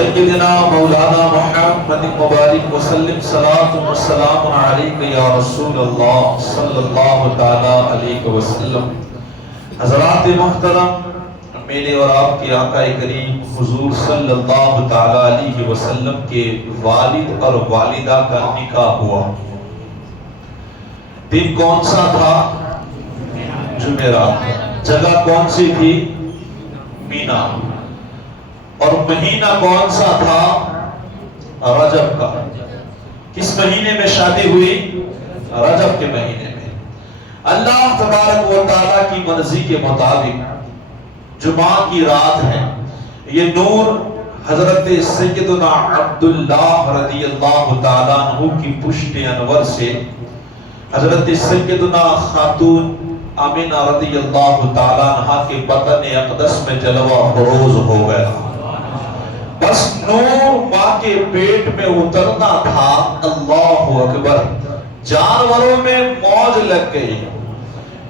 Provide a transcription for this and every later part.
سیدنا مولانا محمد مبارک وسلم صلاۃ و سلام علیک یا رسول اللہ صلی اللہ تعالی علیہ وسلم۔ حضرات محترم، میرے اور آپ کے آقا کریم حضور صلی اللہ تعالی علیہ وسلم کے والد اور والدہ کا نکاح ہوا۔ دن کون سا تھا؟ جمعرات۔ جگہ کون سی تھی؟ مینا۔ اور مہینہ کون سا تھا؟ رجب کا۔ کس مہینے میں شادی ہوئی؟ رجب کے مہینے میں۔ اللہ تبارک و تعالیٰ کی مرضی کے مطابق جمعہ کی رات ہے۔ یہ نور حضرت سیدنا عبداللہ رضی اللہ تعالیٰ عنہ کی پشت انور سے حضرت سیدنا خاتون آمینہ رضی اللہ تعالیٰ عنہ کے بطن اقدس میں جلوہ فروز ہو گیا۔ بس نور ماں کے پیٹ میں اترنا تھا۔ اللہ اکبر! جانوروں میں موج لگ گئی۔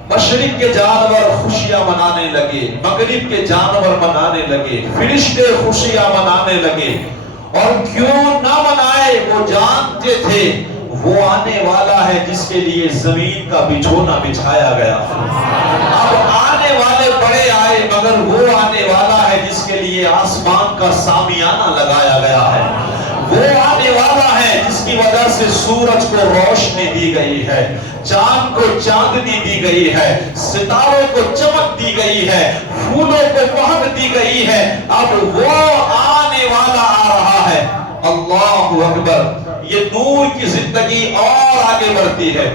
مشرق کے جانور خوشیاں منانے لگے، مغرب کے جانور منانے لگے، فرشتے خوشیاں منانے لگے۔ اور کیوں نہ منائے؟ وہ جانتے تھے وہ آنے والا ہے جس کے لیے زمین کا بچھونا بچھایا گیا۔ اب آنے والے بڑے آئے، مگر وہ آنے والا ہے جس کے لیے آسمان کا سامیانہ لگایا گیا ہے۔ وہ آنے والا ہے جس کی وجہ سے سورج کو روشنی دی گئی ہے، چاند کو چاندنی دی گئی ہے، ستاروں کو چمک دی گئی ہے، پھولوں کو مہک دی گئی ہے۔ اب وہ آنے والا آ رہا ہے۔ اللہ اکبر! یہ نور کی زندگی اور آگے بڑھتی ہے۔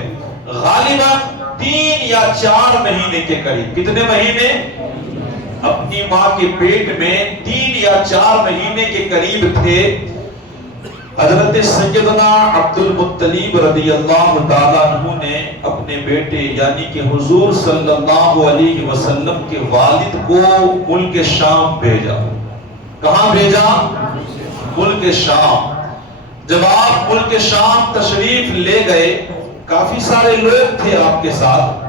غالباً 3 یا 4 مہینے کے قریب۔ کتنے مہینے؟ اپنی ماں کے پیٹ میں 3 یا 4 مہینے کے قریب تھے۔ حضرت سیدنا عبد المطلب رضی اللہ تعالیٰ عنہ نے اپنے بیٹے یعنی کہ حضور صلی اللہ علیہ وسلم کے والد کو ملک شام بھیجا۔ کہاں بھیجا؟ ملک شام۔ جب آپ ملک شام تشریف لے گئے، کافی سارے لوگ تھے آپ کے ساتھ،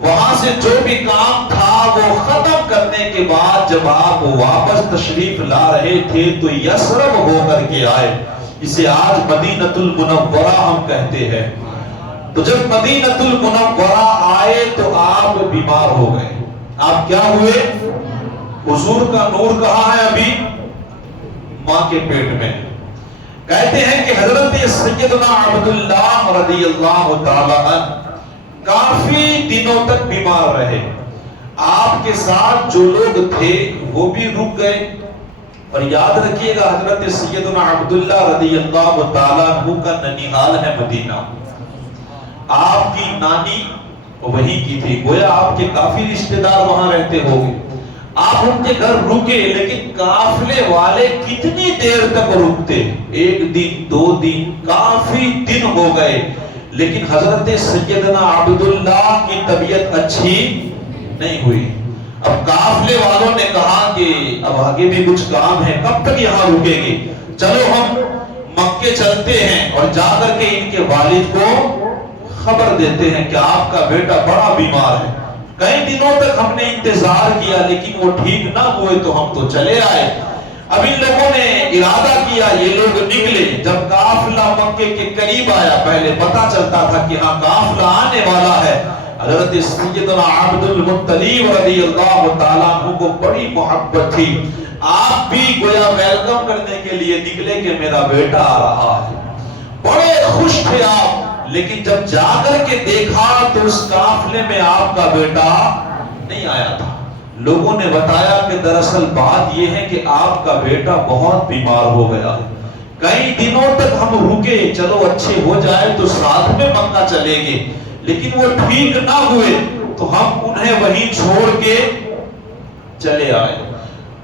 وہاں سے جو بھی کام تھا وہ ختم کرنے کے بعد جب آپ واپس تشریف لا رہے تھے تو یثرب ہو کر کے آئے، جسے آج مدینۃ المنورہ ہم کہتے ہیں۔ تو جب مدینۃ المنورہ آئے تو آپ بیمار ہو گئے۔ آپ کیا ہوئے؟ حضور کا نور کہاں ہے ابھی؟ ماں کے پیٹ میں۔ کہتے ہیں کہ حضرت سیدنا عبداللہ رضی اللہ تعالی عنہ کافی دنوں تک بیمار رہے۔ آپ کے ساتھ جو لوگ تھے وہ بھی رک گئے۔ اور یاد رکھیے گا حضرت سیدنا عبداللہ رضی اللہ تعالی عنہ کا ننیھال ہے مدینہ۔ آپ کی نانی وہی کی تھی، گویا آپ کے کافی رشتہ دار وہاں رہتے ہوگے۔ آپ ان کے گھر رکے، لیکن قافلے والے کتنی دیر تک رکتے؟ 1 دن 2 دن، کافی دن ہو گئے، لیکن حضرت سیدنا عبداللہ کی طبیعت اچھی نہیں ہوئی۔ اب قافلے والوں نے کہا کہ اب آگے بھی کچھ کام ہے، کب تک یہاں رکیں گے؟ چلو ہم مکے چلتے ہیں اور جا کر کے ان کے والد کو خبر دیتے ہیں کہ آپ کا بیٹا بڑا بیمار ہے۔ کئی دنوں تک ہم نے انتظار کیا لیکن وہ ٹھیک نہ ہوئے تو ہم تو چلے آئے۔ اب ان لوگوں نے ارادہ کیا، یہ لوگ نکلے۔ جب قافلہ مکے کے قریب آیا، پہلے پتا چلتا تھا کہ ہاں قافلہ آنے والا ہے۔ حضرت سیدنا عبد المطلب رضی اللہ تعالیٰ عنہ کو بڑی محبت تھی۔ آپ بھی گویا ویلکم کرنے کے لیے نکلے کہ میرا بیٹا آ رہا ہے۔ بڑے خوش تھے آپ، لیکن جب جا کر کے دیکھا تو اس قافلے میں آپ کا بیٹا نہیں آیا تھا۔ لوگوں نے بتایا کہ دراصل بات یہ ہے کہ آپ کا بیٹا بہت بیمار ہو گیا، کئی دنوں تک ہم رکے، چلو اچھے ہو جائے تو ساتھ میں مکہ چلیں گے، لیکن وہ ٹھیک نہ ہوئے تو ہم انہیں وہیں چھوڑ کے چلے آئے۔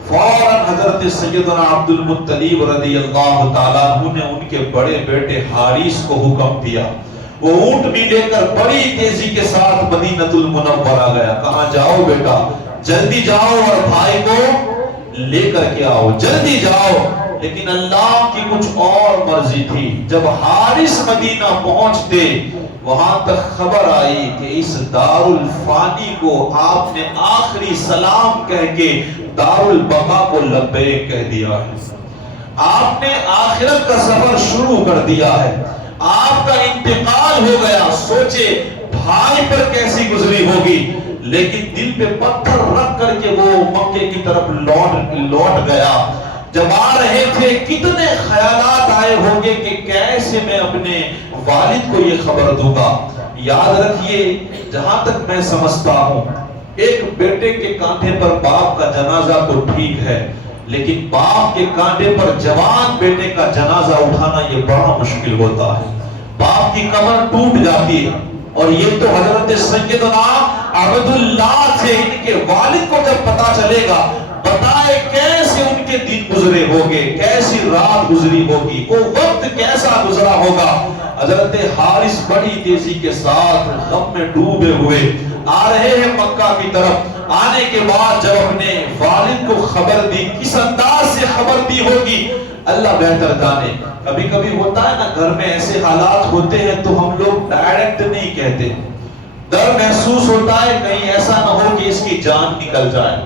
فوراً حضرت سیدنا عبد المطلب رضی اللہ تعالیٰ عنہ نے ان کے بڑے بیٹے حارث کو حکم دیا۔ وہ اونٹ بھی لے کر بڑی تیزی کے ساتھ مدینۃ المنورہ گیا۔ کہاں جاؤ بیٹا؟ جلدی جاؤ اور بھائی کو لے کر کے آؤ، جلدی جاؤ۔ لیکن اللہ کی کچھ اور مرضی تھی۔ جب حارث مدینہ پہنچتے، وہاں تک خبر آئی کہ اس دار الفانی کو آپ نے آخری سلام کہہ کے دار البقا کو لبیک کہہ دیا ہے۔ آپ نے آخرت کا سفر شروع کر دیا ہے، آپ کا انتقال ہو گیا، سوچے بھائی پر کیسی گزری ہوگی، لیکن دل پہ پتھر رکھ کر کے وہ مکے کی طرف لوٹ گیا۔ جب آ رہے تھے کتنے خیالات آئے ہوں گے کہ کیسے میں اپنے والد کو یہ خبر دوں گا۔ یاد رکھیے، جہاں تک میں سمجھتا ہوں، ایک بیٹے کے کاندھے پر باپ کا جنازہ تو ٹھیک ہے، لیکن باپ کے کاندھے پر جوان بیٹے کا جنازہ اٹھانا یہ بڑا مشکل ہوتا ہے۔ باپ کی کمر ٹوٹ جاتی ہے، اور یہ تو حضرت سیدنا عبداللہ سے ان کے والد کو جب پتا چلے گا، بتائے کیسے ان کے دن گزرے ہوگے، کیسی رات گزری ہوگی، وہ وقت کیسا گزرا ہوگا۔ حضرت حارث بڑی تیزی کے ساتھ غم میں ڈوبے ہوئے آ رہے ہیں مکہ کی طرف۔ آنے کے بعد جب اپنے والد کو خبر دی، کس انداز سے خبر دی ہوگی اللہ بہتر جانے۔ کبھی کبھی ہوتا ہے نا، گھر میں ایسے حالات ہوتے ہیں تو ہم لوگ ڈائریکٹ نہیں کہتے، ڈر محسوس ہوتا ہے کہیں ایسا نہ ہو کہ اس کی جان نکل جائے۔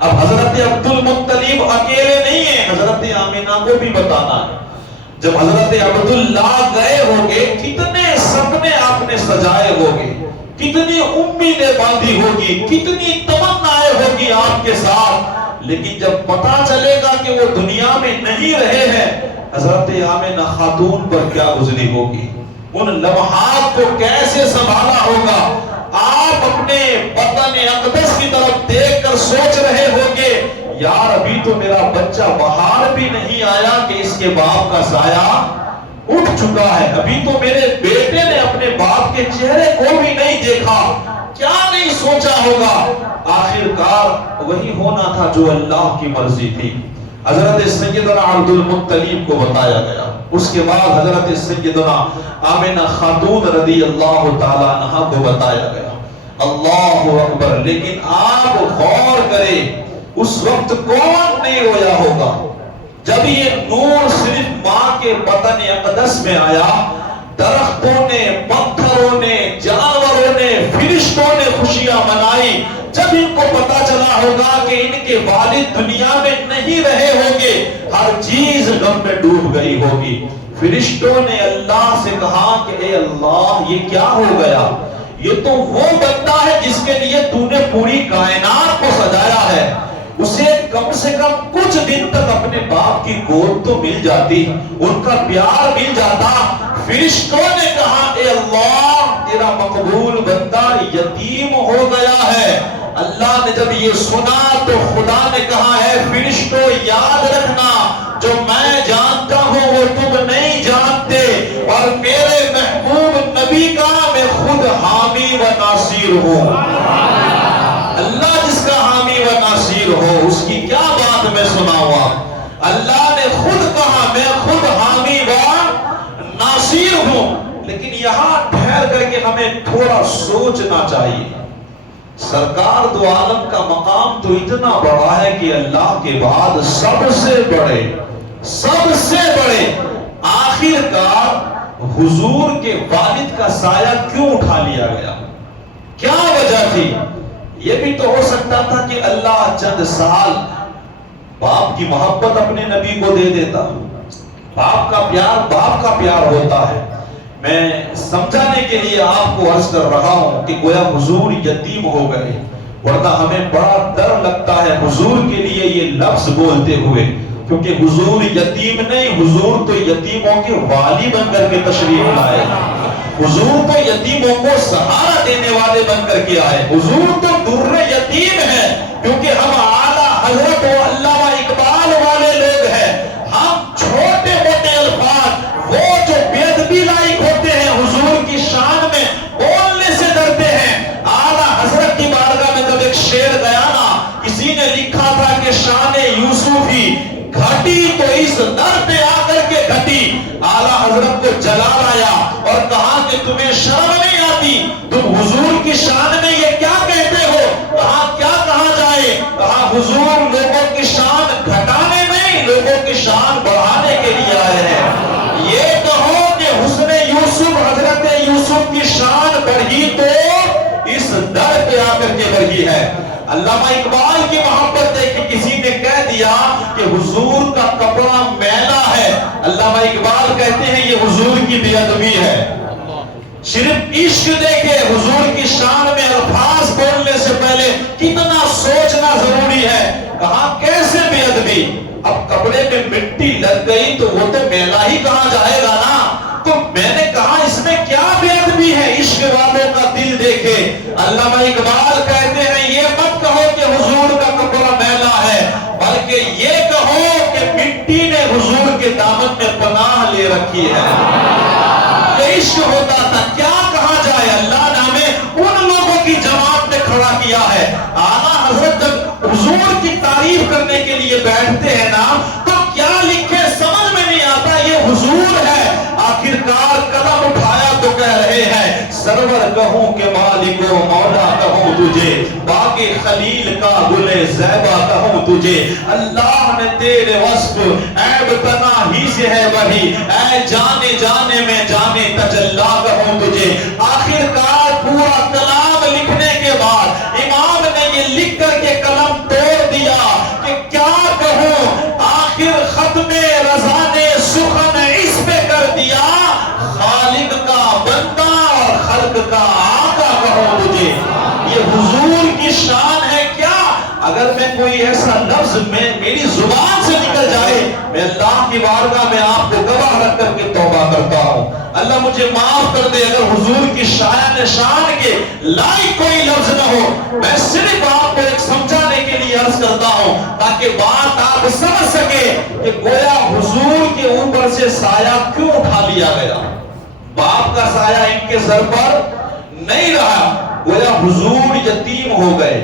اب حضرت عبد المطلب اکیلے نہیں ہیں، حضرت آمینہ کو بھی بتانا ہے۔ جب حضرت عبداللہ گئے ہوگے، کتنے سپنے آپ نے سجائے ہوگے، کتنی امیدیں باندھی ہوگی، کتنی تمنائیں ہوگی آپ کے ساتھ، لیکن جب پتا چلے گا کہ وہ دنیا میں نہیں رہے ہیں، حضرت آمینہ خاتون پر کیا گزری ہوگی، ان لمحات کو کیسے سنبھالا ہوگا۔ آپ اپنے وطن اقدس کی طرف دیکھ کر سوچ رہے ہوگے، یار ابھی تو میرا بچہ باہر بھی نہیں آیا کہ اس کے باپ کا سایہ اٹھ چکا ہے، ابھی تو میرے بیٹے نے اپنے باپ کے چہرے کو بھی نہیں دیکھا، کیا نہیں سوچا ہوگا۔ آخرکار وہی ہونا تھا جو اللہ کی مرضی تھی۔ حضرت سیدنا عبد المطلب کو بتایا گیا، اس کے بعد حضرت سیدنا آمینہ خاتون رضی اللہ تعالیٰ عنہا کو بتایا گیا۔ اللہ اکبر! لیکن آپ غور کریں، اس وقت کون نہیں رویا ہوگا جب یہ نور صرف ماں کے بطن اقدس میں آیا؟ درختوں نے، پتھروں نے، جانوروں نے، فرشتوں نے خوشیاں منائی۔ جب ان کو پتا چلا ہوگا کہ ان کے والد دنیا میں نہیں رہے ہوں گے، ہر چیز غم میں ڈوب گئی ہوگی۔ فرشتوں نے اللہ سے کہا کہ اے اللہ، یہ کیا ہو گیا؟ یہ تو وہ بندہ ہے جس کے لیے تو نے پوری کائنات کو سجایا ہے، اسے کم سے کم کچھ دن تک اپنے باپ کی گود تو مل جاتی، ان کا پیار مل جاتا۔ فرشتوں نے کہا اے اللہ، تیرا مقبول بندہ یتیم ہو گیا ہے۔ اللہ نے جب یہ سنا تو خدا نے کہا ہے فرشتوں یاد رکھنا، جو میں جانتا ہوں وہ تم نہیں جانتے، اور میرے محبوب نبی کا میں خود حامی و ناصر ہوں۔ اللہ جس کا حامی و ناصر ہو، اس کی کیا بات میں سناؤں؟ اللہ نے خود کہا میں خود حامی و ناصر ہوں۔ لیکن یہاں ٹھہر کر کے ہمیں تھوڑا سوچنا چاہیے۔ سرکار دو عالم کا مقام تو اتنا بڑا ہے کہ اللہ کے بعد سب سے بڑے آخرکار حضور کے والد کا سایہ کیوں اٹھا لیا گیا؟ کیا وجہ تھی؟ یہ بھی تو ہو سکتا تھا کہ اللہ چند سال باپ کی محبت اپنے نبی کو دے دیتا۔ باپ کا پیار ہوتا ہے۔ میں سمجھانے کے لیے آپ کو عرض کر رہا ہوں کہ گویا حضور یتیم ہو گئے، ورنہ ہمیں بڑا ڈر لگتا ہے حضور کے لیے یہ لفظ بولتے ہوئے، کیونکہ حضور یتیم نہیں، حضور تو یتیموں کے والی بن کر کے تشریف لائے، حضور تو یتیموں کو سہارا دینے والے بن کر کے آئے، حضور تو در یتیم ہے، کیونکہ ہم اعلیٰ حضرت و علامہ اقبال والے لوگ ہیں۔ ہم چھوٹے موٹے الفاظ وہ جو بے ادبی لائق ہوتے ہیں حضور کی شان میں بولنے سے ڈرتے ہیں۔ اعلیٰ حضرت کی بارگاہ میں جب ایک شعر گیا نا، کسی نے لکھا تھا کہ شان یوسفی گھٹی تو اس در پہ آ کر کے گھٹی۔ اعلیٰ حضرت کو جلال آیا اور کہا کہ تمہیں شرم نہیں آتی، تم حضور کی شان میں یہ کیا کہتے ہو؟ کہا کیا کہا جائے؟ کہا حضور لوگوں کی شان گھٹانے نہیں، لوگوں کی شان بڑھانے کے لیے آئے ہیں۔ یہ کہو کہ حسن یوسف، حضرت یوسف کی شان بڑھی تو اس در پہ آ کر کے بڑھی ہے۔ علامہ اقبال کی محبت ہے کہ کسی نے کہہ دیا کہ حضور کا کپڑا علامہ اقبال کہتے ہیں یہ حضور کی بے ادبی ہے. صرف عشق دیکھے حضور کی شان میں الفاظ بولنے سے پہلے کتنا سوچنا ضروری ہے. کہاں کیسے بے ادبی؟ اب کپڑے میں مٹی لگ گئی تو وہ تو میلا ہی کہاں جائے گا نا. تو میں نے کہا اس میں کیا بے ادبی ہے؟ عشق والوں کا دل دیکھے. علامہ اقبال کہتے ہیں یہ مت کہو کہ حضور کا کپڑا میلا ہے، بلکہ یہ کہو کہ مٹی نے حضور کے دامن میں پناہ لے رکھی ہے. یہ عشق ہوتا تھا. کیا کہا جائے؟ اللہ نے ہمیں ان لوگوں کی جماعت میں کھڑا کیا ہے. اعلیٰ حضرت جب حضور کی تعریف کرنے کے لیے بیٹھتے ہیں نا تو کیا لکھے سمجھ میں نہیں آتا. یہ حضور ہے. آخرکار قدم اٹھایا تو کہہ رہے ہیں سرور کہوں کہ مالک و مولا کہوں تجھے، باغ خلیل کا گل زیبا کہوں تجھے. اللہ نے تیرے وصف عیب تنا ہی سے ہے وہی، اے جانے جانے میں جانے تجلا کہوں تجھے. آخرکار پورا کلام لکھنے کے بعد امام نے یہ لکھ کر کے قلم توڑ دیا کہ کیا کہوں. آخر ختم رضا نے سخن اس پہ کر دیا، خالق کا بندہ اور خلق کا آقا کہوں تجھے. یہ حضور کی شان ہے. کیا اگر میں کوئی ایسا لفظ میری زبان سے نکل جائے، میں اللہ کی بارگاہ میں آپ کو گواہ رکھ کر کے توبہ کرتا ہوں، اللہ مجھے معاف کر دے اگر حضور کی شان کے لائق کوئی لفظ نہ ہو. میں صرف آپ کو ایک سمجھانے کے لیے عرض کرتا ہوں تاکہ بات آپ سمجھ سکے کہ گویا حضور کے اوپر سے سایہ کیوں اٹھا لیا گیا. باپ کا سایہ ان کے سر پر نہیں رہا، گویا حضور یتیم ہو گئے.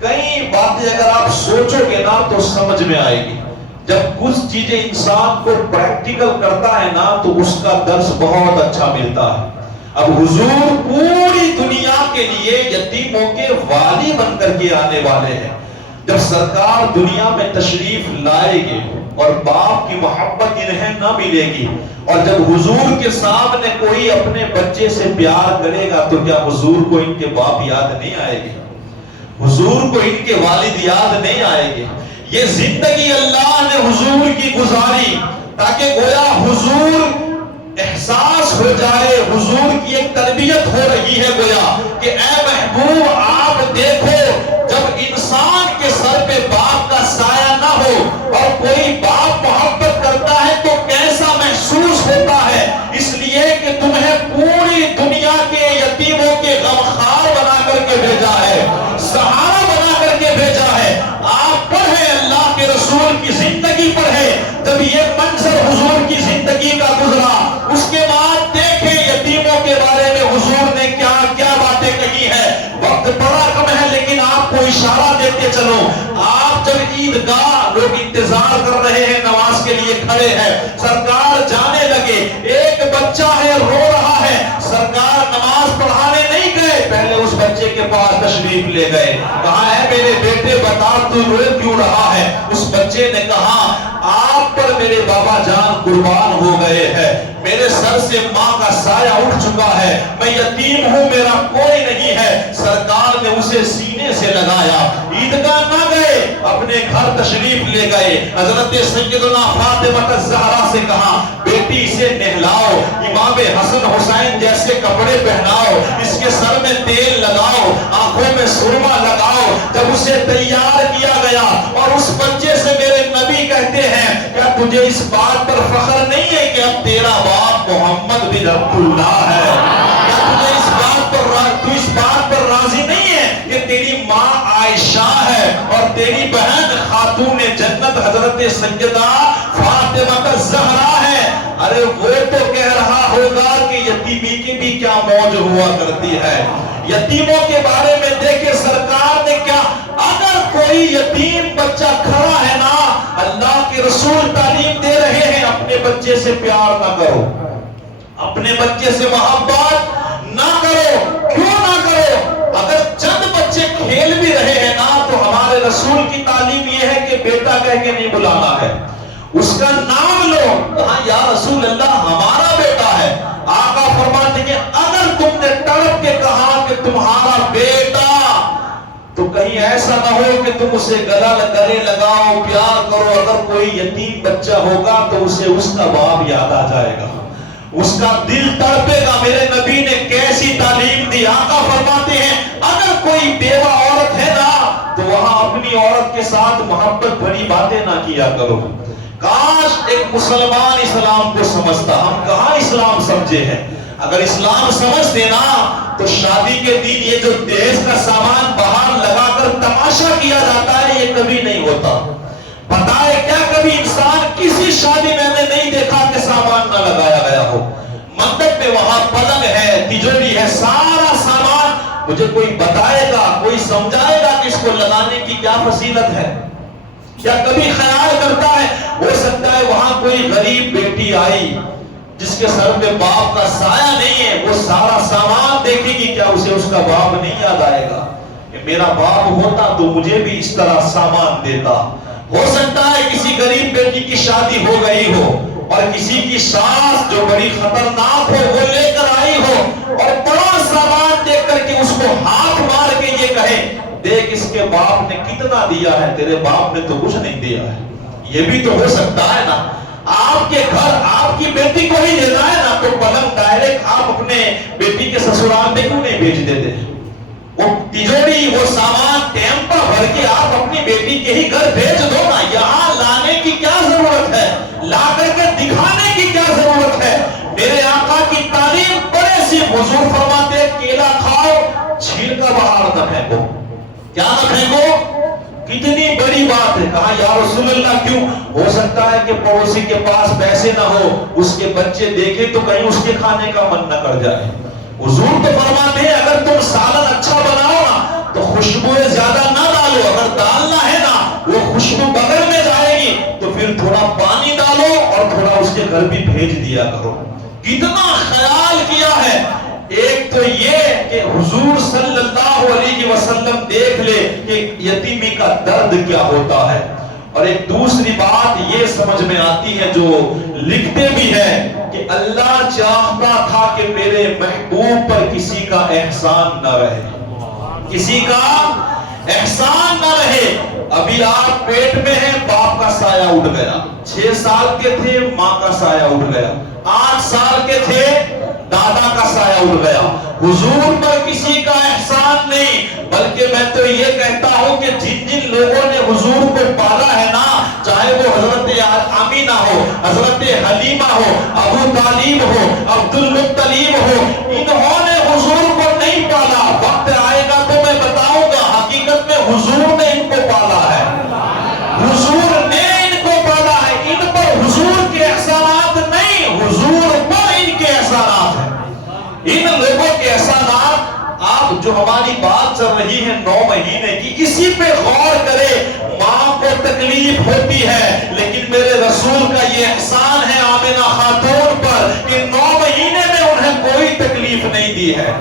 کئی باتیں اگر آپ سوچو گے نا تو سمجھ میں آئے گی. جب کچھ چیزیں انسان کو پریکٹیکل کرتا ہے نا تو اس کا درس بہت اچھا ملتا ہے. اب حضور پوری دنیا کے لیے یتیموں کے والی بن کر کے آنے والے ہیں. جب سرکار دنیا میں تشریف لائے گی اور باپ کی محبت انہیں نہ ملے گی، اور جب حضور کے سامنے کوئی اپنے بچے سے پیار کرے گا تو کیا حضور کو ان کے باپ یاد نہیں آئے گی؟ حضور کو ان کے والد یاد نہیں آئے گے؟ یہ زندگی اللہ نے حضور کی گزاری تاکہ گویا حضور احساس ہو جائے، حضور کی ایک تربیت ہو رہی ہے گویا کہ اے محبوب آپ دیکھو جب انسان کے سر پہ باپ کا سایہ نہ ہو اور کوئی باپ محبت کرتا ہے تو کیسا محسوس ہوتا ہے. اس لیے کہ تمہیں پوری دنیا کے یتیموں کے غمخوار بنا کر کے بھیجا ہے، سہارا بنا کر کے بھیجا ہے. آپ پڑھیں اللہ کے رسول کی زندگی پڑھیں، جب یہ منظر حضور کی زندگی کا گزرا اس کے بعد دیکھیں یتیموں کے بارے میں حضور نے کیا کیا باتیں کہی ہے. وقت بڑا کم ہے لیکن آپ کو اشارہ دیتے چلو. آپ جب عیدگاہ لوگ انتظار کر رہے ہیں نماز کے لیے کھڑے ہیں، سرکار جانے لگے، ایک بچہ ہے رو رہا ہے، سرکار نماز پڑھانے نہیں گئے، پہلے اس بچے کے پاس تشریف لے گئے. کہا ہے میرے بیٹے بتا تو روئے کیوں رہا ہے؟ اس بچے نے کہا آپ پر میرے بابا جان قربان ہو گئے ہیں، میرے سر سے ماں کا سایہ اٹھ چکا ہے، میں یتیم ہوں، میرا کوئی نہیں ہے. سرکار نے اسے سینے سے لگایا. عیدگاہ نہ گئے، اپنے گھر تشریف لے گئے. حضرت سیدنا فاطمہ الزہرا سے کہا بیٹی اسے نہلاؤ، امام حسن حسین جیسے کپڑے پہناؤ، اس کے سر میں تیل لگاؤ، آنکھوں میں سرما لگاؤ. جب اسے تیار کیا گیا اور اس بچے سے میرے نبی کہتے ہیں کیا تجھے اس بات پر فخر نہیں ہے کہ اب تیرا باپ محمد بن عبد اللہ ہے؟ کیا تجھے اس بات پر راضی نہیں ہے کہ تیری ماں عائشہ ہے اور تیری بہن خاتون جنت حضرت سیدہ فاطمہ الزہرا ہے؟ ارے وہ تو کہہ رہا ہوگا کہ یتیمی کی بھی کیا موج ہوا کرتی ہے. یتیموں کے بارے میں دیکھیں سرکار نے کیا، اگر کوئی یتیم بچہ کھڑا ہے نا، اللہ کے رسول تعلیم دے رہے ہیں اپنے بچے سے پیار نہ کرو، اپنے بچے سے محبت نہ کرو. کیوں نہ کرو؟ اگر چند بچے کھیل بھی رہے ہیں نا تو ہمارے رسول کی تعلیم یہ ہے کہ بیٹا کہہ کے نہیں بلانا ہے، اس کا نام لو. کہا یا رسول اللہ ہمارا بیٹا ہے. آقا فرماتے کہ اگر تم نے تڑپ کے کہا کہ تمہارا بیٹا تو کہیں ایسا نہ ہو کہ تم اسے گلے لگاؤ، پیار کرو، اگر کوئی یتیم بچہ ہوگا تو اسے اس کا باپ یاد آ جائے گا، اس کا دل تڑپے گا۔ میرے نبی نے کیسی تعلیم دی! آقا فرماتے ہیں اگر کوئی بیوہ عورت ہے نا تو وہاں اپنی عورت کے ساتھ محبت بھری باتیں نہ کیا کرو۔ کاش ایک مسلمان اسلام کو سمجھتا، ہم کہاں اسلام سمجھے ہیں۔ اگر اسلام سمجھتے نا تو شادی کے دن یہ جو دہیج کا سامان باہر لگا کر تماشا کیا جاتا ہے یہ کبھی نہیں ہوتا۔ پتا ہے کیا کبھی انسان کسی شادی میں نے نہیں دیکھا کہ سامان نہ لگایا گیا ہو۔ منڈپ میں وہاں پلنگ ہے، تجوری ہے، سارا سامان، مجھے کوئی بتائے گا، کوئی سمجھائے گا کہ اس کو لگانے کی کیا فضیلت ہے؟ کیا کبھی خیال کرتا ہے؟ ہو سکتا ہے وہاں کوئی غریب بیٹی آئی جس کے سر پہ باپ کا سایہ نہیں ہے، وہ سارا سامان دیکھے گی، کیا اسے اس کا باپ نہیں یاد آئے گا کہ میرا باپ ہوتا تو مجھے بھی اس طرح سامان دیتا؟ ہو سکتا ہے کسی غریب بیٹی کی شادی ہو گئی ہو اور کسی کی ساس جو بڑی خطرناک ہو وہ لے کر آئی ہو اور بڑا سامان دیکھ کر کے اس کو ہاتھ مار کے یہ کہے دیکھ اس کے باپ نے کتنا دیا ہے، تیرے باپ نے تو کچھ نہیں دیا ہے۔ یہ بھی تو ہو سکتا ہے نا۔ آپ کے گھر آپ کی بیٹی کو ہی دینا ہے نا تو پلنگ ڈائریکٹ آپ اپنے بیٹی کے سسرال میں کیوں نہیں بھیج دیتے؟ وہ تجوری وہ سامان ٹیمپا بھر کے آپ اپنی بیٹی کے ہی گھر بھیج دو نا۔ یہاں لانے کی کیا ضرورت ہے؟ لا کر کے دکھانے کی کیا ضرورت ہے؟ میرے آقا کی تعلیم بڑے سی، حضور فرماتے کیلا کھاؤ چھیل کر باہر نہ پھینکو۔ کیا نہ پھینکو؟ کتنی بڑی بات ہے۔ کہا یا رسول اللہ کیوں؟ ہو سکتا ہے کہ پڑوسی کے پاس پیسے نہ ہو، اس کے بچے دیکھے تو کہیں اس کے کھانے کا من نہ کر جائے۔ حضور تو فرماتے ہیں اگر تم سالن اچھا بناؤ نا تو خوشبوئیں زیادہ نہ ڈالو، اگر ڈالنا ہے نا وہ خوشبو بغل میں جائے گی تو پھر تھوڑا پانی ڈالو اور تھوڑا اس کے گھر بھی بھیج دیا کرو۔ کتنا خیال کیا ہے۔ ایک تو یہ کہ حضور صلی اللہ علیہ وسلم دیکھ لے کہ یتیمی کا درد کیا ہوتا ہے، اور ایک دوسری بات یہ سمجھ میں آتی ہے جو لکھتے بھی ہیں کہ اللہ چاہتا تھا کہ میرے محبوب پر کسی کا احسان نہ رہے، کسی کا احسان نہ رہے۔ ابھی آپ پیٹ میں ہیں، باپ کا سایہ اٹھ گیا، 6 سال کے تھے ماں کا سایہ اٹھ گیا، 8 سال کے تھے دادا کا سایہ اٹھ گیا۔ حضور پر کسی کا احسان نہیں، بلکہ میں تو یہ کہتا ہوں کہ جن جن لوگوں نے حضور کو پالا ہے نا، چاہے وہ حضرت آمینہ ہو، حضرت حلیمہ ہو، ابو طالب ہو، عبد المطلب ہو، انہوں نے حضور کو نہیں پالا۔ وقت آئے گا تو میں بتاؤں گا حقیقت میں حضور نے ان کو پالا ہے، حضور نے ان کو پالا ہے۔ ان پر حضور کے احسانات نہیں، حضور پر ان کے احسانات ہیں۔ ان لوگوں کے احسانات آپ جو ہماری بات چل رہی ہے 9 مہینے کی، اسی پہ غور کرے۔ ماں کو تکلیف ہوتی ہے لیکن میرے رسول کا یہ احسان ہے آمنہ خاتون پر کہ 9 مہینے میں انہیں کوئی تکلیف نہیں دی ہے۔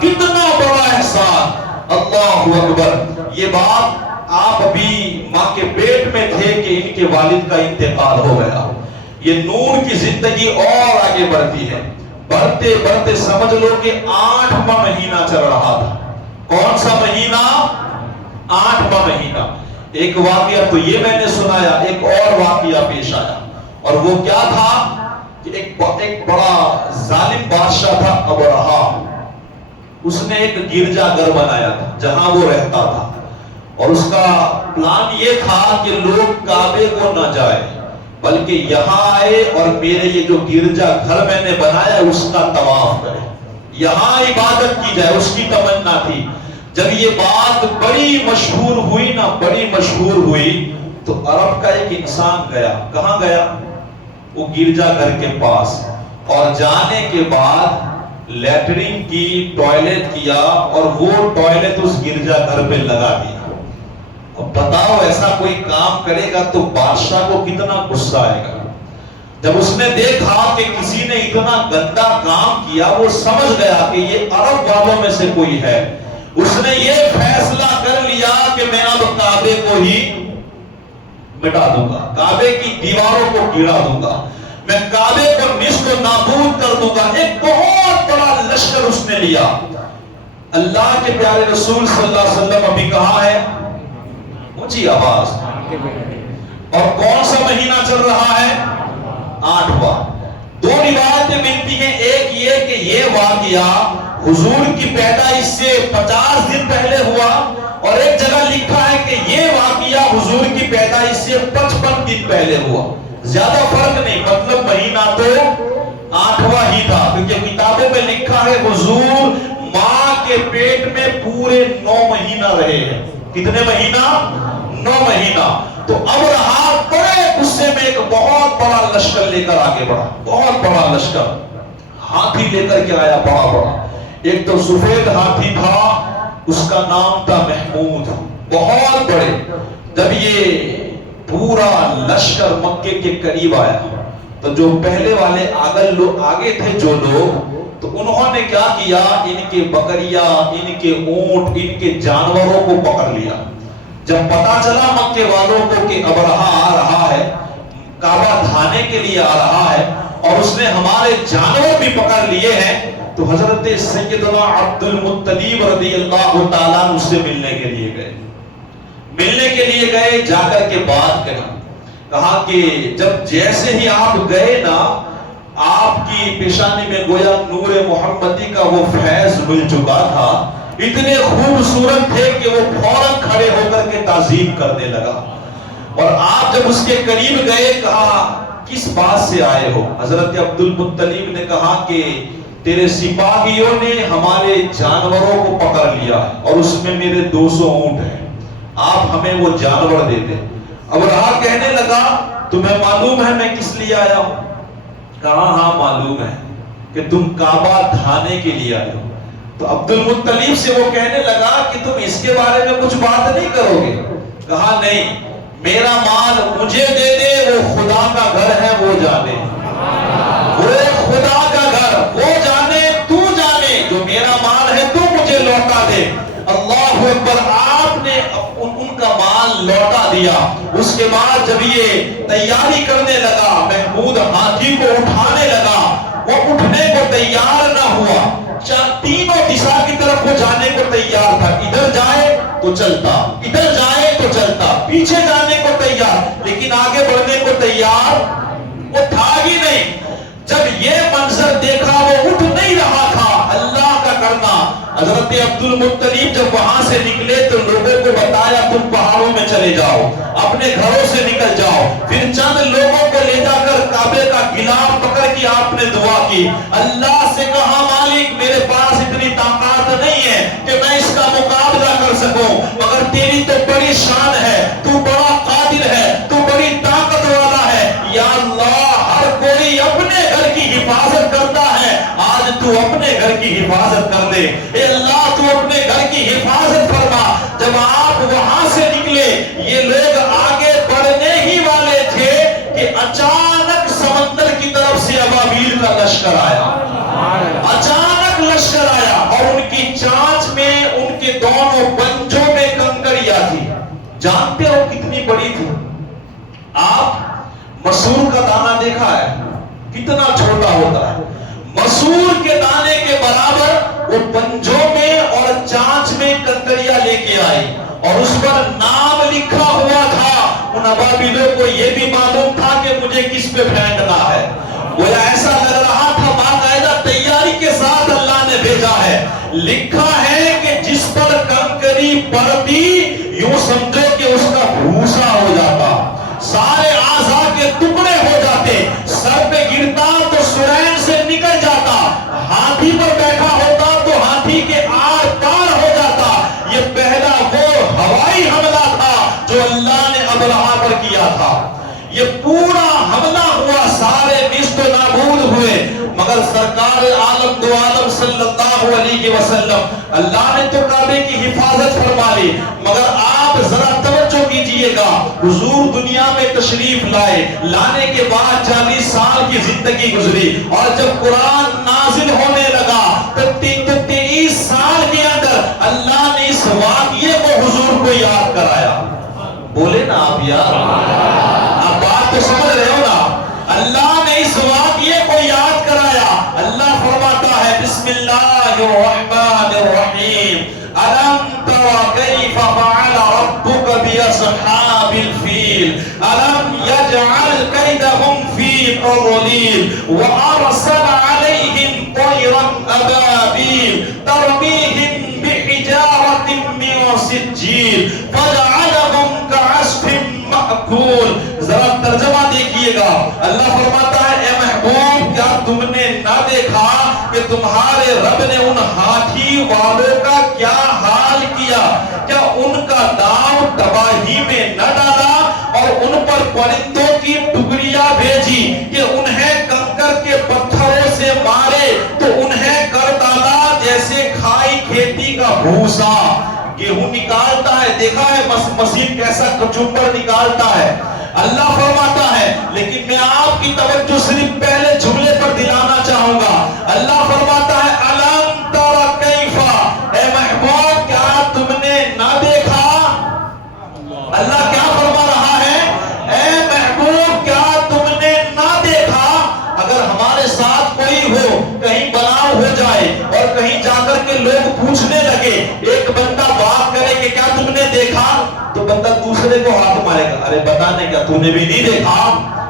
کتنا بڑا احسان! اللہ اکبر! یہ بات آپ ابھی ماں کے پیٹ میں تھے کہ ان کے والد کا انتقال ہو گیا۔ یہ نور کی زندگی اور آگے بڑھتی ہے، بڑھتے بڑھتے سمجھ لو کہ 8واں مہینہ چل رہا تھا۔ کون سا مہینہ؟ 8واں مہینہ۔ ایک واقعہ تو یہ میں نے سنایا، ایک اور واقعہ پیش آیا، اور وہ کیا تھا کہ ایک بڑا ظالم بادشاہ تھا ابرہا۔ اس نے ایک گرجا گھر بنایا تھا جہاں وہ رہتا تھا، اور اس کا پلان یہ تھا کہ لوگ کعبے کو نہ جائیں بلکہ یہاں آئے اور میرے یہ جو گرجا گھر میں نے بنایا اس کا طواف کرے، یہاں عبادت کی جائے، اس کی تمنا تھی۔ جب یہ بات بڑی مشہور ہوئی نا، بڑی مشہور ہوئی، تو عرب کا ایک انسان گیا۔ کہاں گیا؟ وہ گرجا گھر کے پاس، اور جانے کے بعد لیٹرین کی، ٹوائلٹ کیا، اور وہ ٹوائلٹ اس گرجا گھر پہ لگا دیا۔ اب بتاؤ ایسا کوئی کام کرے گا تو بادشاہ کو کتنا غصہ آئے گا۔ جب اس نے دیکھا کہ کسی نے اتنا گندا کام کیا، وہ سمجھ گیا کہ یہ عرب والوں میں سے کوئی ہے۔ اس نے یہ فیصلہ کر لیا کہ میں اب کعبے کو ہی مٹا دوں گا، کعبے کی دیواروں کو گرا دوں گا، میں کعبے کو نیست و نابود کر دوں گا۔ ایک بہت بڑا لشکر اس نے لیا، اللہ کے پیارے رسول صلی اللہ علیہ وسلم ابھی کہاں ہے؟ اونچی آواز. اور کون سا مہینہ چل رہا ہے؟ 8واں. دو روایتیں ملتی ہیں. ایک یہ کہ یہ واقعہ حضور کی پیدائش سے 50 دن پہلے ہوا، اور ایک جگہ لکھا ہے کہ یہ واقعہ حضور کی پیدائش سے 55 دن پہلے ہوا. زیادہ فرق نہیں، مطلب مہینہ تو 8واں ہی تھا، کیونکہ کتابوں میں لکھا ہے حضور ماں کے پیٹ میں پورے 9 مہینہ رہے ہیں. کتنے مہینہ؟ 9 مہینہ. تو اب رہا بڑے غصے میں ایک بہت بڑا لشکر لے کر آگے بڑھا. بہت بڑا لشکر ہاتھی لے کر کے آیا، بڑا بڑا. ایک تو سفید ہاتھی تھا، اس کا نام تھا محمود. بہت بڑے. جب یہ پورا لشکر مکے کے قریب آیا تو جو پہلے والے آگے تھے جو لوگ، تو انہوں نے کیا کیا؟ ان کے بکریاں، ان کے اونٹ، ان کے جانوروں کو پکڑ لیا. جب پتا چلا مکے والوں کو کہ ابرہہ آ رہا ہے، کعبہ ڈھانے کے لیے آ رہا ہے، اور اس نے ہمارے جانور بھی پکڑ لیے ہیں، تو حضرت سیدنا عبد المطلب رضی اللہ تعالیٰ اس سے ملنے کے لیے گئے. ملنے کے لیے گئے، جا کر کے بات کہی. کہا کہ جب جیسے ہی آپ گئے نا، آپ کی پیشانی میں گویا نور محمدی کا وہ فیض مل چکا تھا. اتنے خوبصورت تھے کہ وہ فوراً کھڑے ہو کر کے تعظیم کرنے لگا. اور آپ جب اس کے قریب گئے، کہا کس بات سے آئے ہو؟ حضرت عبد المطلب نے کہا کہ تیرے سپاہیوں نے ہمارے جانوروں کو پکڑ لیا اور اس میں میرے 200 اونٹ ہیں، آپ ہمیں وہ جانور دے دیں. اب رہا کہنے لگا تمہیں معلوم ہے میں کس لیے آیا ہوں؟ کہا ہاں معلوم ہے کہ تم کعبہ ڈھانے کے لیے آئے ہو. تو عبد المطلب سے وہ کہنے لگا کہ تم اس کے بارے میں کچھ بات نہیں کرو گے؟ کہا نہیں، میرا مال مجھے دے دے، وہ خدا کا گھر ہے وہ جانے، وہ خدا کا گھر وہ جانے، تو جانے، جو میرا مال ہے تو مجھے لوٹا دے. اللہ اکبر. آپ نے ان کا مال لوٹا دیا. اس کے بعد جب یہ تیاری کرنے لگا، محمود ہاتھی کو اٹھانے لگا، وہ اٹھنے کو تیار نہ ہوا. تینوں دشا کی طرف وہ جانے کو تیار تھا. ادھر جائے تو چلتا، ادھر جائے تو چلتا، پیچھے جانے کو تیار، لیکن آگے بڑھنے کو تیار وہ تھا ہی نہیں. جب یہ منظر دیکھا، وہ اٹھ نہیں رہا تھا. اللہ کا کرنا. حضرت عبد المطلب جب وہاں سے نکلے تو لوگوں کو بتایا تم پہاڑوں میں چلے جاؤ، اپنے گھروں سے نکل جاؤ. پھر چند لوگوں کو لے جا کر کعبے کا غلاف پکڑ کے آپ نے دعا کی. اللہ سے کہا مالک میرے پاس اتنی طاقت نہیں ہے کہ میں اس کا مقابلہ کر سکوں، مگر تیری تو بڑی شان ہے، تو بڑا قادر ہے، تو بڑی طاقت والا ہے. یا اللہ، ہر کوئی اپنے گھر کی حفاظت کرتا ہے، آج تو اپنے گھر کی حفاظت کر دے. اے اللہ تو اپنے گھر کی حفاظت فرما. جب آپ وہاں سے نکلے، یہ لوگ آگے بڑھنے ہی والے تھے کہ اچانک سمندر کی طرف سے ابابیل کا لشکر آیا. اچانک لشکر آیا اور ان کی چانچ میں، ان کے دونوں پنجوں میں کنکریاں تھی. جانتے ہو کتنی بڑی تھی؟ آپ مسور کا دانہ دیکھا ہے کتنا چھوٹا ہوتا ہے؟ مسور کے دانے کے برابر وہ پنجوں میں اور چانچ میں کنکریاں لے کے آئی، اور اس پر نام لکھا ہوا تھا. ان ابابیلوں کو یہ بھی معلوم تھا کہ مجھے کس پہ پھینکنا ہے. وہ ایسا لگ رہا تھا باقاعدہ تیاری کے ساتھ اللہ نے بھیجا ہے. لکھا ہے کہ جس پر کنکری پڑتی یوں سمجھو کہ اس کا بھوسا ہو جاتا، سارے اعضاء کے ٹکڑے ہو جاتے، سر پہ گرتا تو سرین سے نکل جاتا، ہاتھی پر بیٹھا ہوتا تو ہاتھی کے آر پار ہو جاتا. یہ پہلا وہ ہوائی حملہ تھا جو اللہ نے ابرہہ پر کیا تھا. یہ پورا حملہ ہوا، سارے نیست و نابود ہوئے، مگر سرکار عالم دو عالم صلی اللہ علیہ وسلم اللہ نے تو کعبے کی حفاظت فرما لی. مگر آپ ذرا توجہ کیجئے گا، حضور دنیا میں تشریف لائے، لانے کے بعد 40 سال کی زندگی گزری، اور جب قرآن نازل ہونے لگا تو 23 سال کے اندر اللہ نے اس واقعے کو حضور کو یاد کرایا. بولے نا آپ یار، آپ بات تو سمجھ رہے ہو نا؟ اللہ نے اس واقعے کو یاد کرایا. اللہ فرماتا ہے بسم بسم اللہ الرحمن الرحیم ألم تر كيف فعل ربك بأصحاب الفيل ألم يجعل كيدهم في تضليل وأرسل عليهم طيرا أبابيل ترميهم بحجارة من سجيل فجعلهم كعصف مأكول. ذرا ترجمہ دیکھیے گا. اللہ فرماتا ہے اے محبوب کیا تم نے نہ دیکھا کہ تمہارے رب نے ان ہاتھی والوں کا کیا حال کیا؟ کیا ان کا داؤ تباہی میں نہ ڈالا اور ان پر پرندوں کی ٹکڑیاں بھیجی کہ انہیں کنکر کے پتھروں سے مارے تو انہیں کر ڈالا جیسے کھائی کھیتی کا بھوسا. گیہوں نکالتا ہے, دیکھا ہے مشین کیسا کچمبر نکالتا ہے. اللہ فرماتا ہے, لیکن میں آپ کی توجہ صرف پہلے جملے پر دلانا چاہوں گا. اللہ فرماتا ہے الم تر کیفا, اے محبوب کیا تم نے نہ دیکھا؟ اللہ کیا فرما رہا ہے؟ اے محبوب کیا تم نے نہ دیکھا؟ اگر ہمارے ساتھ کوئی ہو, کہیں بلاؤ ہو جائے اور کہیں جا کر کے لوگ پوچھنے لگے, ایک بندہ بات کرے کہ کیا تم نے دیکھا, تو بندہ دوسرے کو ہاتھ مارے گا, ارے بتانے کیا تو نے بھی نہیں دیکھا؟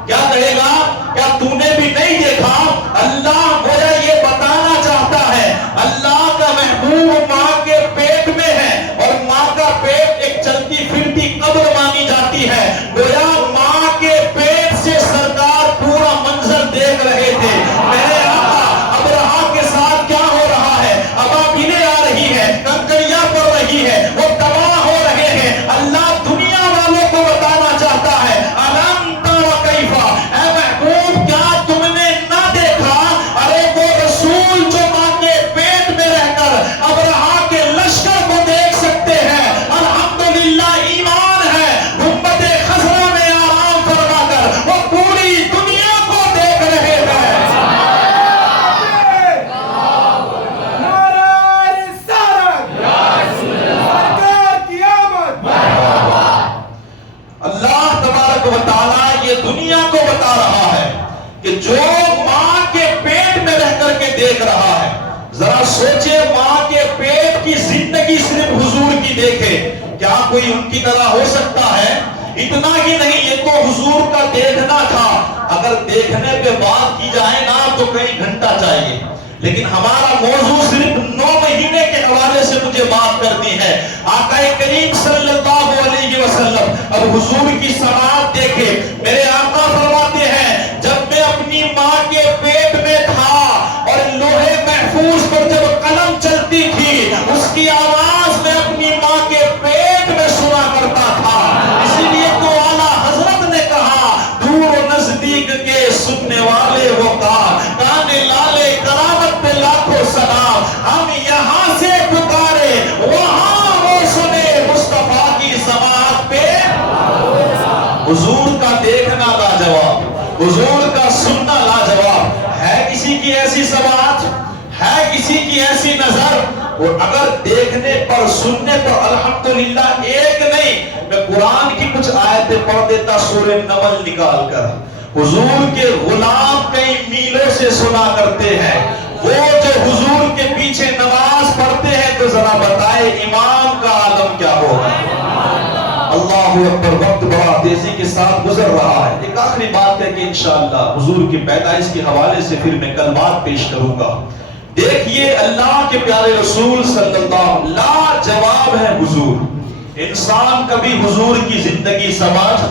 کیا کہے گا؟ کیا تو نے بھی نہیں دیکھا؟ اللہ گویا یہ بتانا چاہتا ہے اللہ کا محبوب ماں کے پیٹ میں ہے اور ماں کا پیٹ ایک چلتی پھرتی قبر مانی جاتی ہے. گویا ماں کے پیٹ سے سرکار پورا منظر دیکھ رہے تھے. میرے آقا ابرہا کے ساتھ کیا ہو رہا ہے؟ ابابیلیں آ رہی ہے, کنکریاں پڑ رہی ہے, وہ تباہ ہو رہے ہیں. اللہ دنیا والوں کو بتانا چاہتا ہے الم تر کیفا, اے محبوب کیا تم نے نہ دیکھا؟ ارے وہ رسول جو ماں کے پیٹ میں رہ کر ابرہا کے لشکر کو دیکھ سکتے ہیں, الحمدللہ ایمان ہے, گنبد خضرا میں آرام فرما کر وہ پوری دنیا کو دیکھ رہے ہیں. اللہ تبارک و تعالیٰ یہ دنیا کو بتا رہا ہے کہ جو ماں کے پیٹ میں رہ کر کے دیکھ رہا ہے. ذرا سوچے, ماں کے پیٹ کی زندگی صرف حضور کی دیکھے, کیا کوئی ان کی طرح ہو سکتا ہے؟ اتنا ہی نہیں, یہ تو حضور کا دیکھنا تھا. اگر دیکھنے پہ بات کی جائے نا تو کئی گھنٹہ چاہیے, لیکن ہمارا موضوع صرف 9 مہینے کے حوالے سے مجھے بات کرنی ہے. آقا کریم صلی اللہ علیہ وسلم اب حضور کی سماعت دیکھے. میرے آقا فرماتے ہیں جب میں اپنی ماں کے پیٹ میں تھا اور لوہے محفوظ پر جب قلم چلتی تھی, اس کی آواز میں اپنی ماں کے پیٹ میں سنا کرتا تھا. اسی لیے تو اعلیٰ حضرت نے کہا دور و نزدیک کے سننے والے وہ کان لالے کرامت پہ لاکھوں سلام, ہم یہاں سے پکارے وہاں وہ سنے مصطفیٰ کی سماعت پہ. حضور کا دیکھنا لاجواب, حضور کا سننا لاجواب. ہے کسی کی ایسی سماعت؟ ہے کسی کی ایسی نظر؟ اور اگر دیکھنے پر سننے پر الحمدللہ ایک نہیں, میں قرآن کی کچھ آیتیں پڑھ دیتا سورہ نمل نکال کر. حضور کے غلام کئی میلوں سے سنا کرتے ہیں, وہ جو حضور کے پیچھے نماز پڑھتے ہیں, تو ذرا بتائے امام کا عالم کیا ہوگا. اللہ اکبر. وقت بڑا تیزی کے ساتھ گزر رہا ہے. ایک آخری بات ہے کہ انشاءاللہ حضور کی پیدائش کے حوالے سے پھر میں کلمات پیش کروں گا. دیکھیے اللہ کے پیارے رسول صلی اللہ علیہ وسلم لاجواب ہے حضور. انسان کبھی حضور کی زندگی سمجھ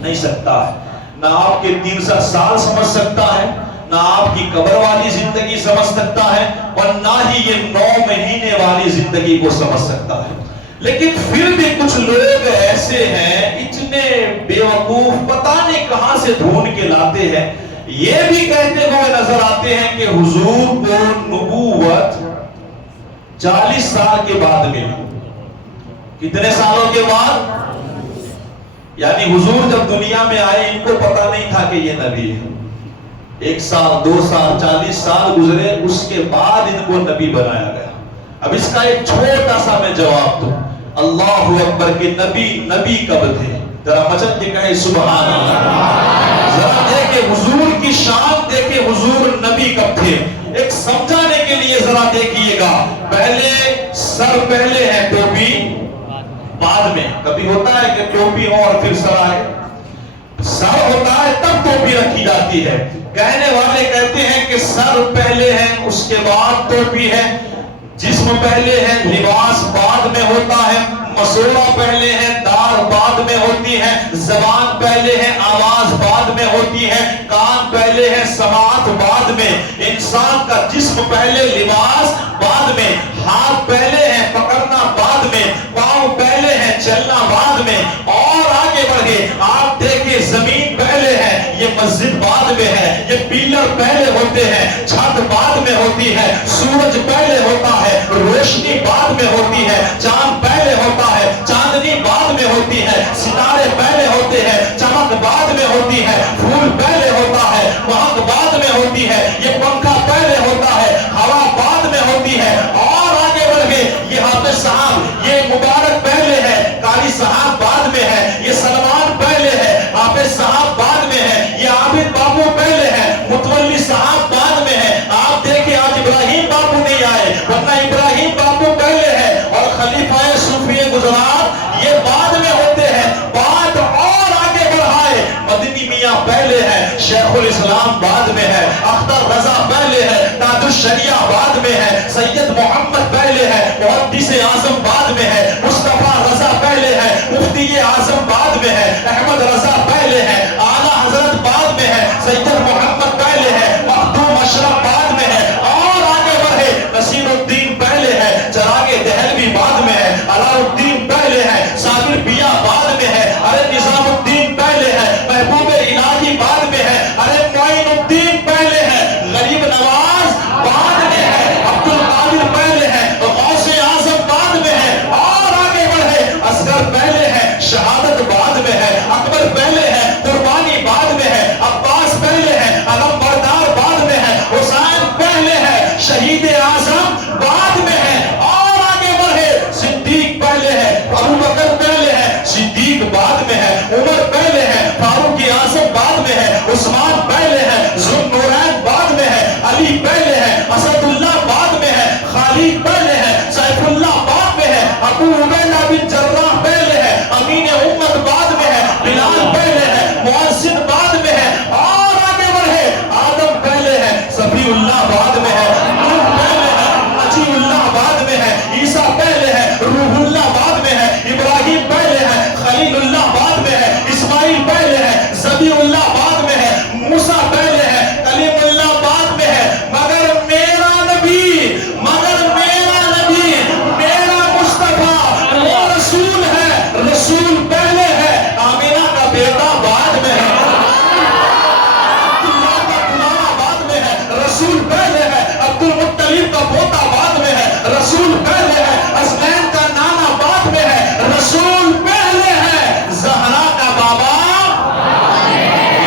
نہیں سکتا ہے, نہ آپ کے 300 سال سمجھ سکتا ہے, نہ آپ کی قبر والی زندگی سمجھ سکتا ہے, اور نہ ہی یہ 9 مہینے والی زندگی کو سمجھ سکتا ہے. لیکن پھر بھی کچھ لوگ ایسے ہیں اتنے بیوقوف, پتہ نہیں کہاں سے ڈھونڈ کے لاتے ہیں, یہ بھی کہتے ہوئے نظر آتے ہیں کہ حضور کو نبوت 40 سال کے بعد ملی. کتنے سالوں کے بعد؟ یعنی حضور جب دنیا میں آئے ان کو پتا نہیں تھا کہ یہ نبی ہے. 1 سال 2 سال 40 سال گزرے, اس کے بعد ان کو نبی بنایا گیا. اب اس کا ایک چھوٹا سا میں جواب دوں. اللہ اکبر کے نبی کب تھے؟ ذرا مچل کے کہیں سبحان اللہ. ذرا دیکھیں حضور کی شان, دیکھیں حضور نبی کب تھے. ایک سمجھانے کے لیے ذرا دیکھیے گا، پہلے سر پہلے ہے، ٹوپی بعد میں. کبھی ہوتا ہے کہ ٹوپی ہو اور پھر سر آئے؟ سر ہوتا ہے تب ٹوپی رکھی جاتی ہے. کہنے والے کہتے ہیں کہ سر پہلے ہے، اس کے بعد ٹوپی ہے. جسم پہلے ہے، لباس بعد میں ہوتا ہے. مسوڑا پہلے ہے، دار بعد میں ہوتی ہے. زبان پہلے ہے، آواز بعد میں ہوتی ہے. کان پہلے ہے، سماعت بعد میں. انسان کا جسم پہلے، لباس بعد میں. ہاتھ پہلے ہے، پکڑنا بعد میں. پاؤں پہلے ہے، چلنا بعد میں. اور آگے بڑھے آپ دیکھیں، زمین پہلے ہے، یہ مسجد بعد میں ہے. یہ پیلر پہلے ہوتے ہیں، چھت بعد میں ہوتی ہے. سورج پہلے ہوتا ہے، روشنی بعد میں ہوتی ہے. چاند پہلے ہوتا ہے، چاندنی بعد میں ہوتی ہے. ستارے پہلے ہوتے ہیں، چمک بعد میں ہوتی ہے. پھول پہلے ہوتا ہے، مہک بعد میں ہوتی ہے. یہ پنکھا پہلے ہوتا ہے، ہوا بعد میں ہوتی ہے. اور آگے بڑھ کے یہ حافظ صاحب، یہ مبارک پہلے ہے، قاری صاحب بعد میں ہے. یہ سلمان پہلے ہے، حافظ صاحب بعد میں ہے. یہ عابد بابو پہلے ہے، متولی صاحب بعد میں ہے. آپ دیکھیں آج ابراہیم بابو نہیں آئے، ورنہ ابراہیم بابو پہلے ہے. اور خلیفہ صوفی گجرات یہ بعد میں ہوتے ہیں. بات اور آگے بڑھائے، مدنی میاں پہلے ہے، شیخ الاسلام بعد میں ہے. اختر رضا پہلے ہے، تاج الشریعہ بعد میں ہے. سید محمد پہلے ہے، محدث اعظم بعد میں ہے. مصطفیٰ رضا پہلے ہے، مفتی اعظم بعد میں ہے. احمد رضا پہلے ہے، اعلیٰ حضرت بعد میں ہے. سید محمد پہلے ہے، مخدوم اشرف بعد میں ہے. اور آگے بڑھے، نصیر الدین پہلے ہے، چراغ دہلوی بعد میں ہے. علاء الدین پہلے ہے، صابر بیا بعد میں ہے. ارے نظام الدین پہلے ہے، محبوب الہی بعد میں ہے. ارے معین الدین پہلے ہے، غریب نواز بعد میں ہے. عبد القادر پہلے ہے، غوث اعظم بعد میں ہے. اور آگے بڑھے، اصغر پہلے ہے، شہادت بعد میں ہے. اکبر پہلے ہے، قربانی بعد میں ہے. عباس پہلے ہے، علم بردار بعد میں ہے. حسین پہلے ہے، شہید اعظم بعد میں ہے. اور آگے بڑھے، صدیق پہلے ہے، ابو بکر پہلے ہے، صدیق بعد میں ہے. عمر پہلے ہے، فاروق اعظم بعد میں ہے. عثمان پہلے ہے، ذوالنورین بعد میں ہے. علی پہلے ہے، اسد اللہ بعد میں ہے. خالد پہلے ہے، سیف اللہ بعد میں ہے. ابو عبیدہ بن جراح پہلے ہے، امین امت بعد میں ہے. بلال پہلے ہے، مؤذن بعد میں ہے. اور آگے بڑھے، آدم پہلے ہے، صفی اللہ بعد میں ہے. نوح پہلے ہے، نجی اللہ بعد میں ہے. عیسیٰ پہلے ہے، روح اللہ بعد میں ہے. ابراہیم پہلے ہے، خلیل اللہ بعد میں ہے. اسماعیل پہلے ہے، ذبیح اللہ بعد میں ہے. موسیٰ پہلے ہے، کلیم اللہ بعد میں ہے. مگر میرا نبی، میرا مصطفیٰ وہ رسول ہے، رسول پہلے ہے. آمینہ کا بیٹا بعد میں ہے، عبداللہ کا غلام بعد میں ہے، رسول پہلے ہے. عبد المطلب کا پوتا بعد میں ہے، رسول پہلے ہے. حسنین کا نانا بعد میں ہے، رسول پہلے ہے. زہرا کا بابا،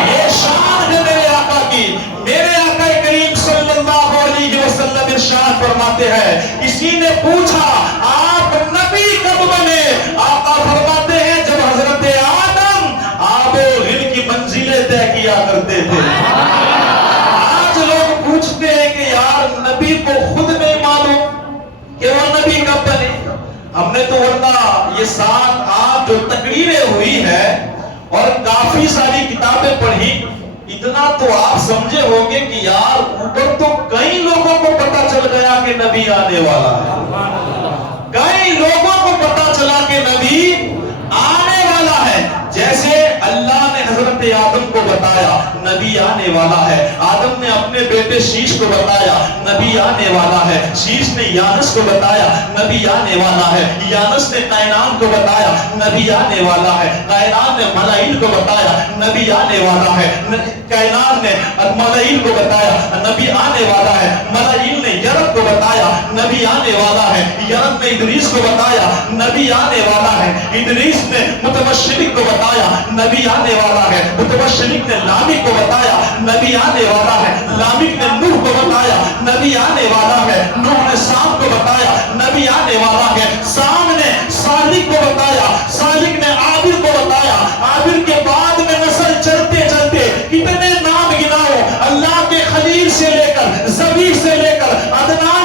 یہ شان ہے میرے آقا کی. میرے آقا کریم صلی اللہ علیہ وسلم ارشاد فرماتے ہیں، کسی نے پوچھا آپ نبی کب بنے؟ آقا فرماتے ہیں جب حضرت آدم آب و گل کی منزلیں طے کیا کرتے تھے. آج لوگ پوچھتے ہیں کہ یار نبی کو خود نہیں معلوم کہ وہ نبی کب بنے. ہم نے تو ورنہ یہ ساتھ آپ جو تقریریں ہوئی ہے اور کافی ساری کتابیں پڑھی، اتنا تو آپ سمجھے ہوں گے کہ یار اوپر تو کئی لوگوں کو پتا چل گیا کہ نبی آنے والا ہے. کئی لوگوں کو پتا چلا کہ نبی آنے والا ہے. جیسے اللہ نے حضرت آدم کو بتایا نبی آنے والا ہے. آدم نے اپنے بیٹے شیش کو بتایا نبی آنے والا ہے. شیش نے یانس کو بتایا نبی آنے والا ہے. یانس نے قینان کو بتایا نبی آنے والا ہے. قینان نے ملائل کو بتایا نبی آنے والا ہے. قینان نے ملائل کو بتایا نبی آنے والا ہے. ملائل نے یرب کو بتایا نبی آنے والا ہے. یرب نے ادریس کو بتایا نبی آنے والا ہے. ادریس نے متبشرک کو بتایا نبی آنے والا ہے. متبشرک نے لامک کو بتایا نبی آنے والا ہے. لامک نے نوح کو بتایا نبی آنے والا ہے. نوح نے سام کو بتایا نبی آنے والا ہے. سام نے صالح کو بتایا. صالح نے عابر کو بتایا. عابر کے بعد میں نسل چلتے چلتے کتنے نام گناؤ، اللہ کے خلیل سے لے کر، ذبیح سے لے کر، عدنان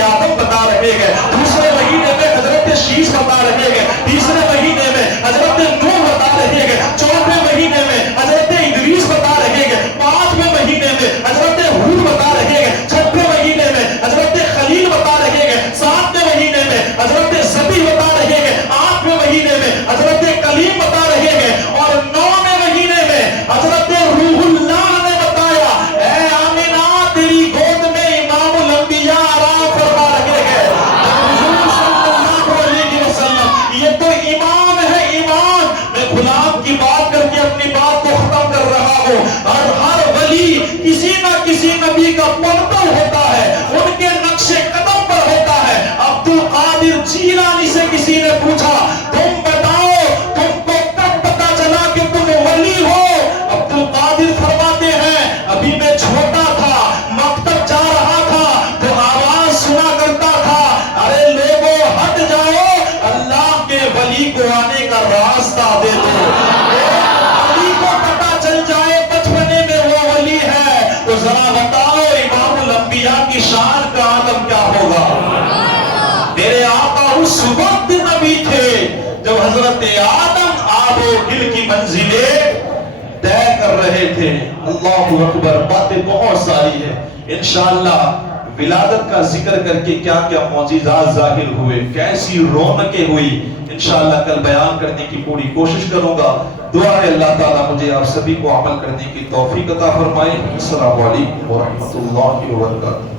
آدم بتا رہے ہیں، دوسرے مہینے میں حضرت شیش بتا رہے ہیں، تیسرے مہینے میں حضرت نوح بتا رہے ہیں، چوتھے مہینے میں حضرت ادریس بتا رہے ہیں، پانچویں مہینے میں حضرت ہود بتا رہے ہیں، چھٹے مہینے میں حضرت خلیل بتا رہے ہیں، ساتویں مہینے میں حضرت سبی بتا رہے ہیں، آٹھویں مہینے میں حضرت کلیم بتا رہے ہیں، اور نویں مہینے میں حضرت روح اللہ نے بتایا اے آمینہ تیری گود میں امام الانبیاء آرام فرما رہے ہیں۔ حضور صلی اللہ علیہ وسلم، یہ تو ایمان ہے ایمان۔ میں غلام کی بات کر کے اپنی بات کو ختم کر رہا ہوں۔ اور ہر ولی کسی نہ کسی نبی کا منتر ہوتا ہے، ان کے نقش قدم پر ہوتا ہے۔ عبد القادر جیلانی سے کسی نے پوچھا تم بتاؤ تم کو کب پتا چلا کہ تم ولی ہو؟ عبد القادر فرماتے ہیں ابھی میں چھوٹا تھا، مکتب جا رہا تھا تو آواز سنا کرتا تھا ارے لوگوں ہٹ جاؤ، اللہ کے ولی کو آنے کا راستہ دے دو۔ ولی کو پتا چل جائے بچپنے میں وہ ولی ہے تو ذرا بتاؤ امام الانبیاء کی شان کا عالم کیا ہوگا؟ میرے آقا اس وقت نبی تھے جب حضرت آدم آب و گل کی منزلیں طے کر رہے تھے۔ اللہ اکبر، باتیں بہت ساری ہیں انشاءاللہ۔ ولادت کا ذکر کر کے کیا کیا معجزات ظاہر ہوئے، کیسی رونقیں ہوئی، انشاءاللہ کل بیان کرنے کی پوری کوشش کروں گا۔ دعا ہے اللہ تعالیٰ مجھے آپ سبھی کو عمل کرنے کی توفیق عطا فرمائے۔ السلام علیکم ورحمۃ اللہ وبرکاتہ۔